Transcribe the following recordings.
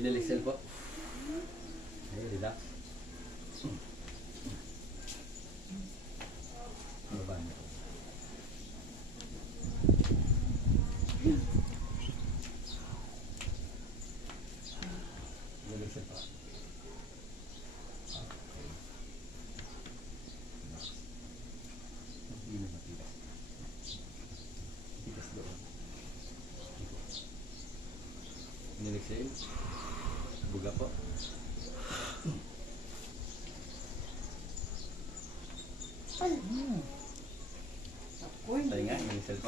Inelixel po. Okay, relax. Baba niyo. Inelixel po. Hindi na matigas. Matigas doon. Inelixel. Buga po. Tayo nga, inelixel po.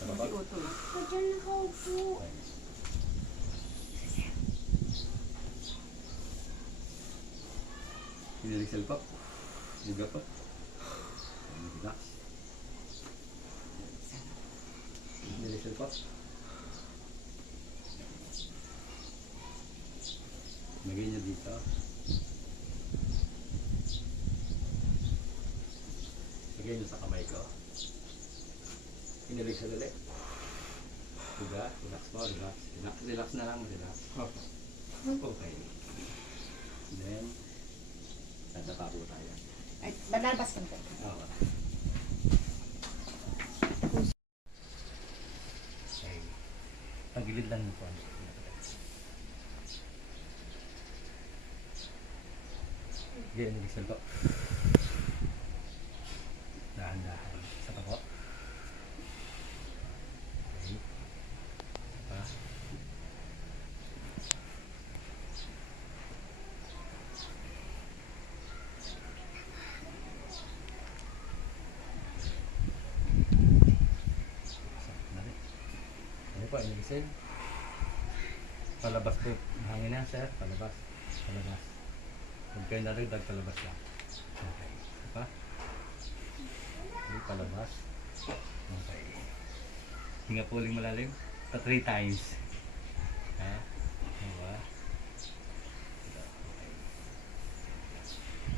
Sa baba. Diyan nakaupo. Inelixel po. Buga po. Relax. Inelixel po. Lagay niyo dito. Lagay niyo sa kamay ko. Inelixel ulit. Buga. Relax po. Relax. Relax. Relax na lang. Relax. Okay. Then, tatapa po tayo. Ay, balabas ka na. Okay. Okay. Pagilid lang mo po. Okay, inelixel po. Dahan-dahan. Isa pa po. Okay. Isa pa. Ano po, inelixel? Palabas po. Hangin na, sir. Palabas. Palabas. Huwag kayo nalagdag, palabas lang. Okay. Isa pa. Okay, palabas. Okay. Hinga po uling malalim. Pa 3 times. Ha? Diba? Okay.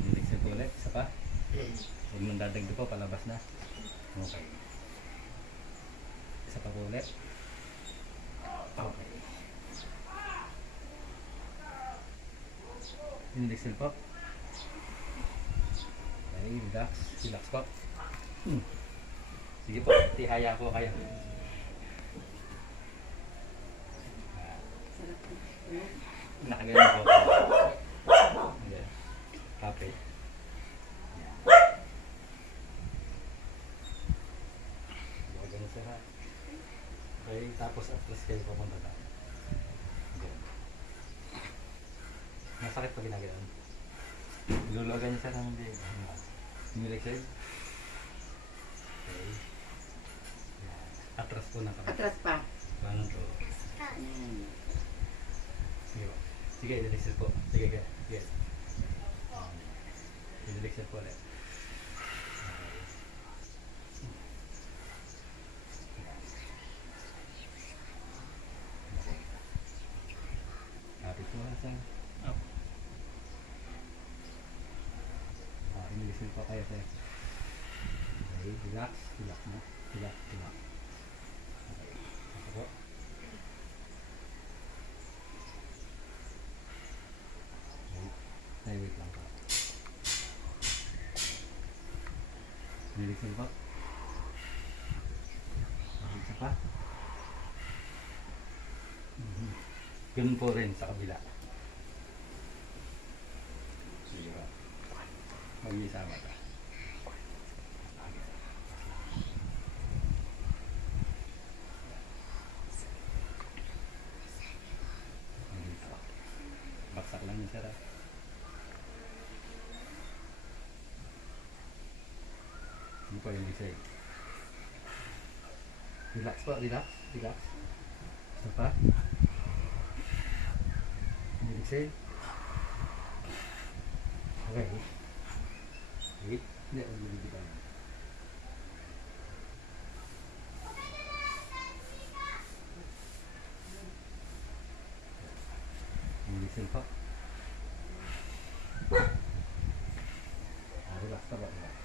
Inelixel po ulit. Isa pa. Huwag mong dadagdag po, palabas na. Okay. Isa pa po ulit. Okay. Inelixel po. Okay, relax. Relax po. Sige po, tihaya po kayo. Nakagalan po. Ayan. Kapit. Ayan. Huwag ganun siya ha. Okay, tapos atlas kayo papunta na. Ayan. Masakit pag ginagalan. Iluluagan niya siya ng hindi. Inelixel. Okay. Ayan. Atras po na kami. Atras pa. Paano to? Sige po. Sige, inelixel po. Sige, sige. Sige. Inelixel po ulit. Okay. Kapit mo lang sa up. Inelixel po kayo sir. Okay, relax. Relax na. Relax, relax. Okay. Ako po. Ay, wait lang po. Inelixel po. Isa pa. Ganun po rin sa kabila. Sige ba? Mag-isama ka. Dito. Baksak lang yung sarap. Ano po yung isay? Relax po, relax, relax. Isa pa. Inelixel. Okay. Wait. Hindi, ang bibigyan pa lang. Inelixel pa. Relax pa ba? Relax.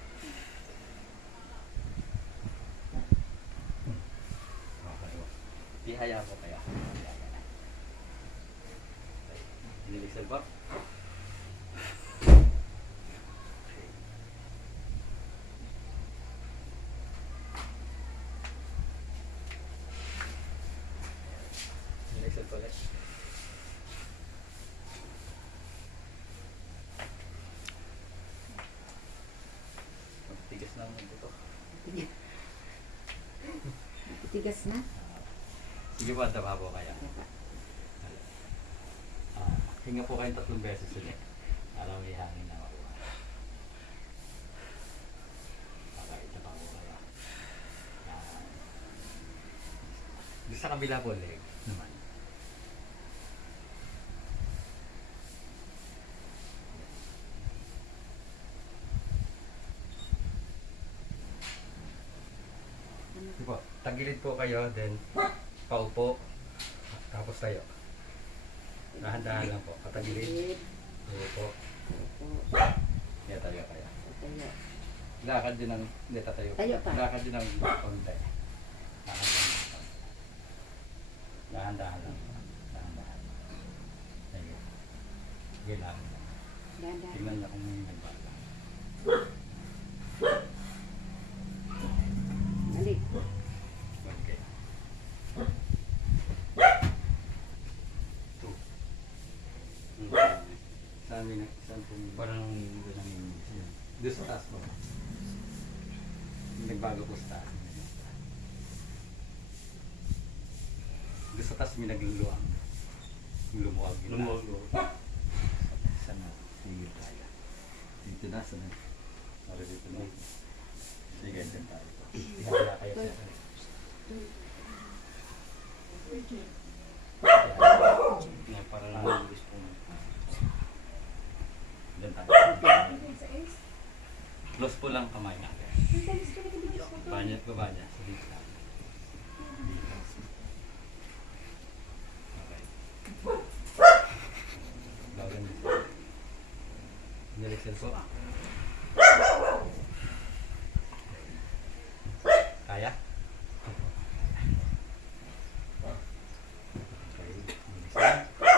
hayaan po kayo. Inilisan po. Inilisan po ulit. Tigas na naman dito. Tigas na. Sige po, tama po kayo. Hinga po kayong 3 beses ulit. Para may hangin na makuha. Okay, tama po kayo. Doon sa kabila po leg naman. Sige po, tagilid po kayo, then paupo, tapos tayo. Dahan-dahan lang po, patagilid. Paupo. Kaya tayo kaya. Tayo. Lakad din ng, hindi tatayo. Tayo pa. Lakad din ng konti. Lakad din ng konti. Dahan-dahan lang po. Dahan-dahan. Tayo. Sige lang. Dahan-dahan. Tingnan niya kung may nagbaga. Balik. Okay. 2. Saan po? Parang doon sa taas po. Nagbago po sa taas. Doon sa taas may naging luwang. Lumuwag. Saan na? Sige tayo. Dito na. Saan na? Para dito na. Sige, dito tayo. Ihaya kayo sa parang nangyalis po. Diyan tayo. Close po lang kamay natin. Baba niya. Sa dito lang. Okay. Bagan dito. Niliksin po. Kaya? Okay. Niliksin.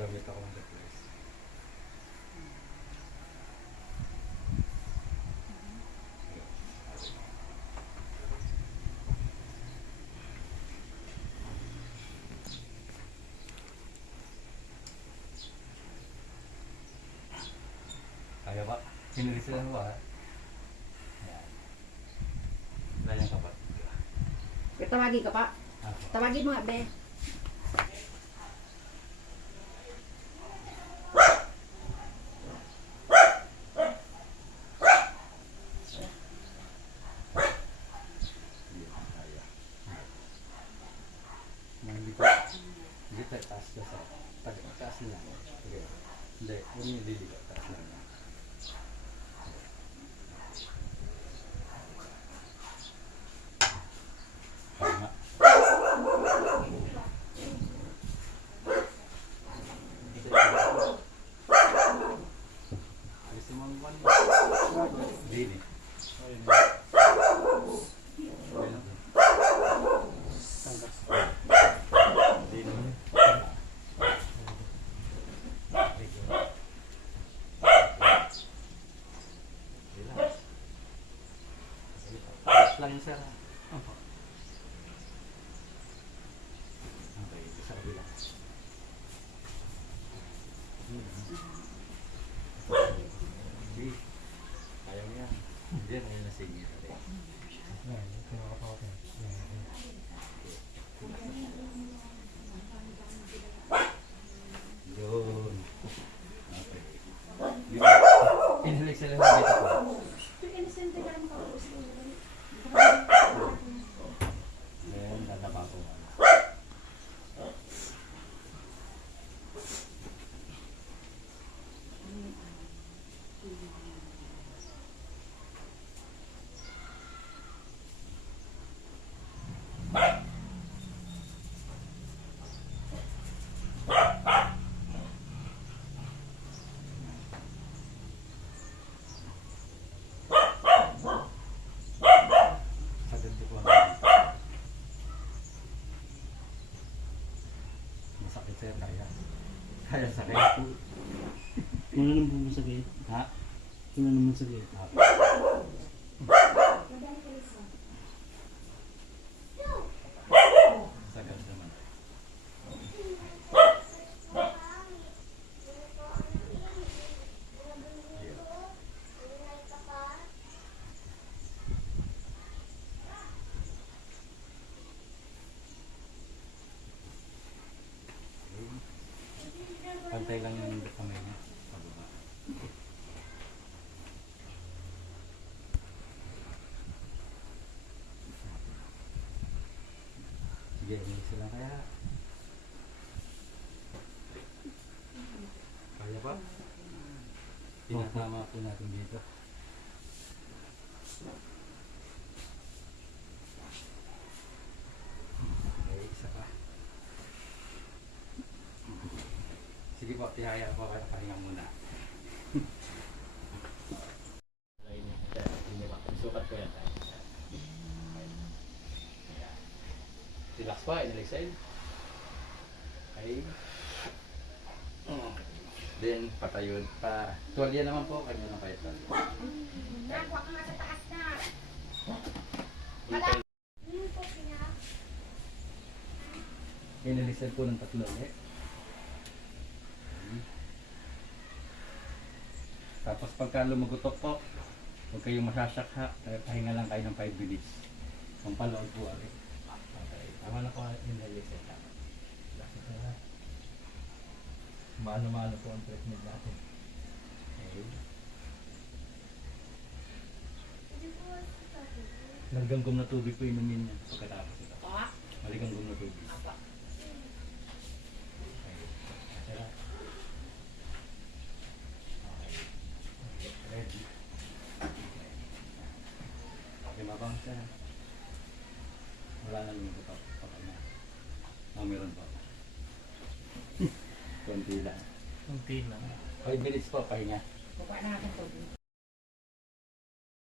Gamit ako ng replace. Kaya ba? Sinulisilan mo ba? Ayan. Wala niyang kapat. Tawagin ka pa. Tawagin mo nga, be. Hindi tayo taas ka sa taas nila. Okay. Hindi, huwag niyo diligo. Taas na lang. Tama. Gusto mo ang one? Dili. Lang yun, sir. Okay, ito sa kabila. Sige. Kaya mo yan. Diyan, ayun na sige. Yun. Okay. Inhalik sila ng dito po. Then, dadaba ko. Kaya sakit. Kung ano naman masakit. Ha? Kung ano naman sakit. Sakit naman. Pantay lang yung kamay niya. Pababa. Sige, ulit lang kaya. Kaya pa? Tinatama po natin dito. Okay, isa pa. Sige po, tihaya po kayo, pahinga muna. Sukat ko yan. Relax pa, in-exhale. Okay. Then, patayod pa. Tuwalya naman po, kanya na kayo tuwalya. Nakuha ka nga sa taas na. In-exhale po ng 3 ulit. Tapos pagka lumugutok po, huwag kayong masasakha. Pahinga lang kayo ng 5 minutes. Pampalood po ulit. Okay. Tama na po in-exhale. Mano-mano po ang treatment natin. Okay. Maligamgam na tubig po inumin niya pagkatapos ito. Pa. Maligamgam na tubig. Apa. Okay. Ready. Okay, mabang siya. Wala na yung buto. Okay na. Meron pa. Konti lang. Kunti lang. 5 minutes po, pahinga. Baba na natin tubig.